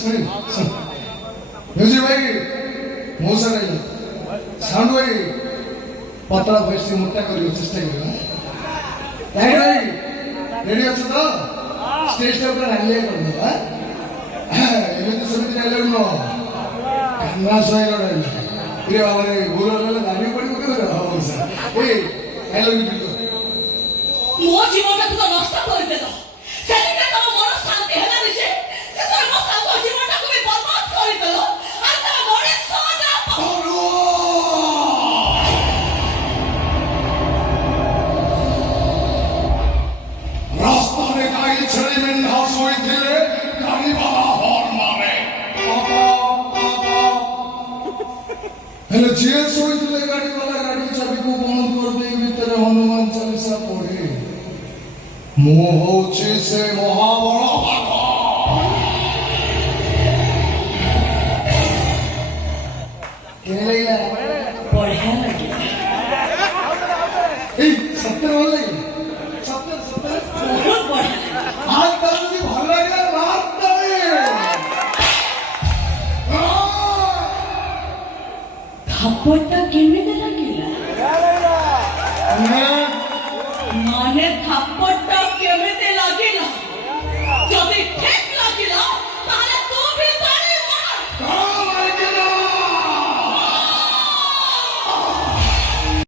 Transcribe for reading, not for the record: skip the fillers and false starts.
ଶୁଣି ମ୍ୟୁଜିକ୍ ଭାଇ ମଉସା ରହିଲା ସାଉଣ୍ଡ ଭାଇ ପତଳା ଭଏସ୍ ମୋଟା କରିବ ଚେଷ୍ଟା କରିବ ଭାଇ ଭାଇ ରେଡି ଅଛ ତ ଷ୍ଟେଜ୍ ଟା ପୁରା ରାଲିଆ କରିଦେବା ଏମିତି ସେମିତି ଡାଇଲଗ ନୁହଁ କାନ୍ନା ଶୋଇଲା ଡାଇଲଗ ଏ ବାବାରେ ଭୁଲ ହେଲେ ଗାଡ଼ି ପଡ଼ିବ କେବେ ମଉସା ଏ ଡାଇଲଗ ରିପିଟ୍ କର ମୋ ଜୀବନଟାକୁ ତ ନଷ୍ଟ କରିଦେଲ ସେଦିନ ତମ ମନ ଶାନ୍ତି ହେଲାନି ଯେ ଶେଷରେ ମୋ ସାଙ୍ଗ ଜୀବନଟାକୁ ବି ବର୍ବାଦ କରିଦେଲ ଆଉ ତମ ମନେ ସଦା ରାସ୍ତାରେ ଗାଈ ଛେଳି ମେଣ୍ଢା ଶୋଇଥିଲେ ଗାଡ଼ିବାଲା ହର୍ନ ମାରେ ହେଲେ ଯିଏ ଶୋଇଥିଲେ ଗାଡ଼ିବାଲା ଗାଡ଼ି ଚାବିକୁ ବନ୍ଦ କରିଦେଇ ଭିତରେ ହନୁମାନ ଚାଳିଶା ପଢେ ମୁଁ ହଉଛି ସେ ମହାବଳ ବାଘ ବଢିଆ ଲାଗିଲା ଏଇ ସତରେ ଭଲ ଲାଗିଲା ସତରେ ସତରେ ବହୁତ ବଢିଆ ହାତ ତାଳୁଛି ଭଲ ଲାଗିଲା ରାତ ତାଳି ଥାପଟା କେମିତି ଲାଗିଲା ମାନେ ଥାପ